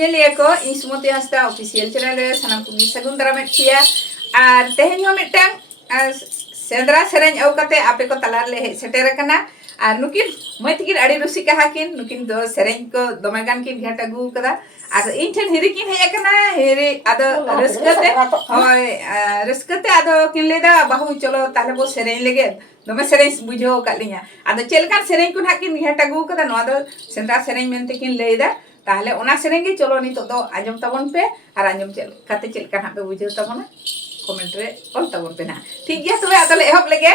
nyeli ko Ismoti Hasta official channel re sanam ko sagun daram kia ar tehny ho mitang sendra sereng au kate ape ko talar le seter kana ar nukin moi tikin adi rusika hakin nukin do sereng ko domagan kin ghat agu kada ar in then hiri kin he kana hiri ado raskate hoy raskate ado kin leda bahu cholo tahle bo sereng lege dome sereng bujho kalinya ado chelkan sereng kun hakin ghat agu kada no ado sendra sereng mente kin leda ताहले उना सेरेंगे चलो नितो दो आजम तबन पे और आजम चल कते चल का पे बुझे तबना कमेंट रे ऑल तबन पे ना ठीक गया तबे आदले एहब लेगे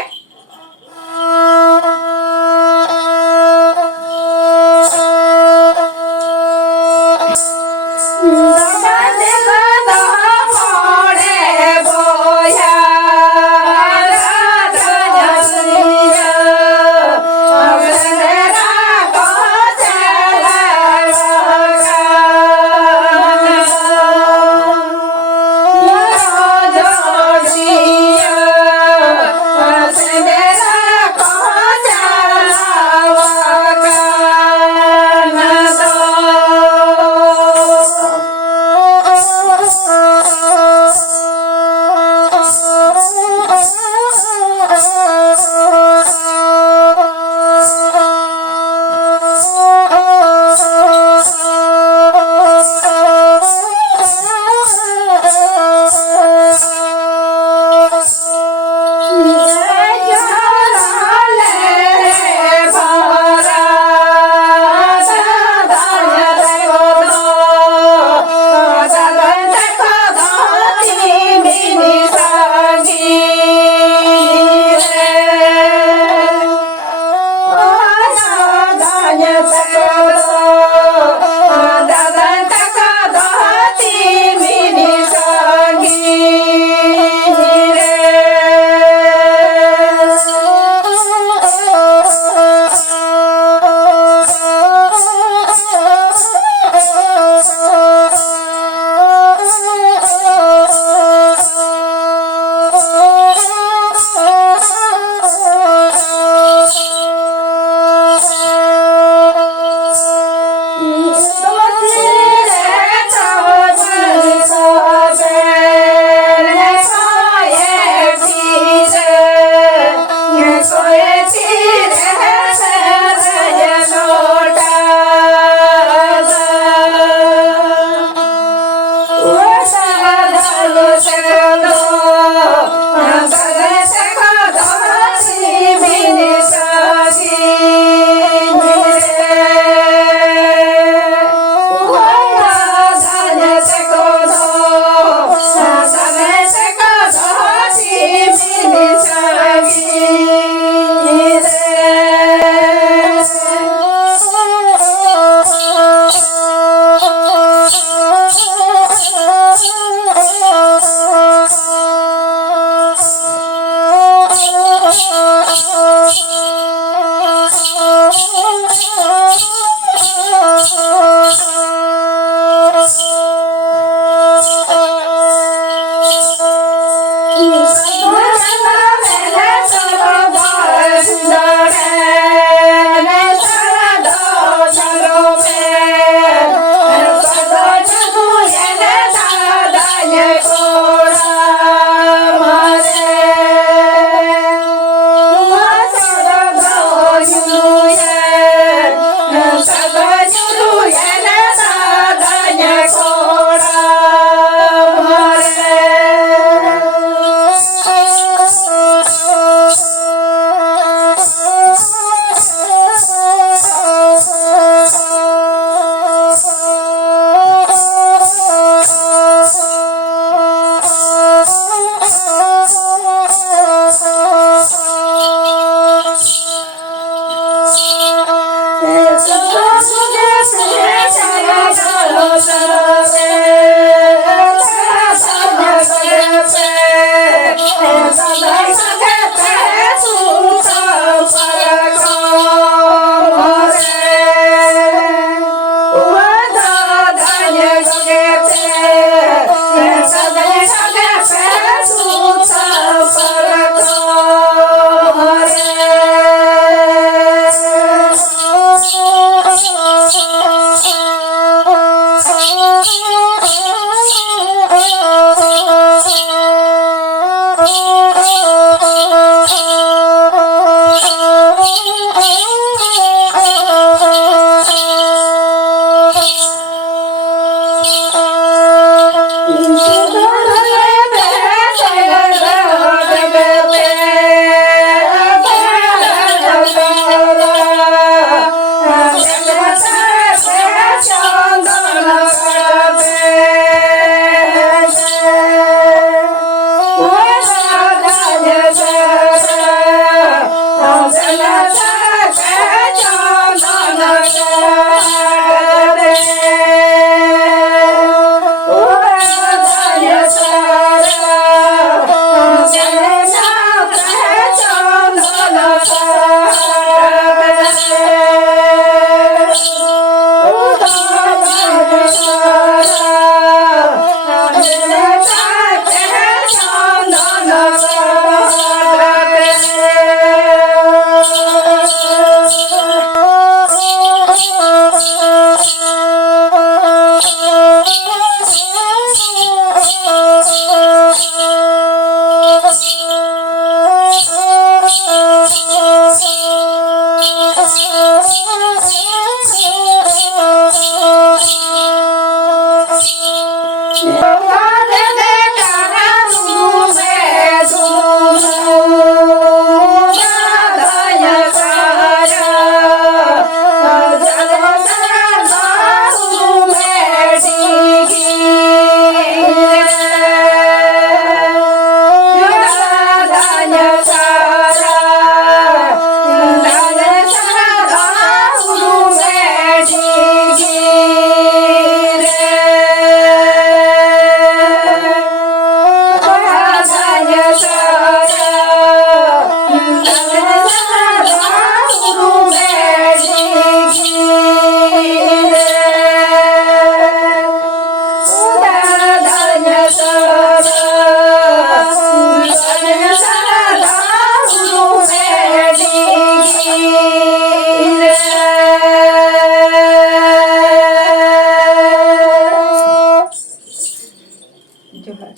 ᱡᱚᱦᱟᱨ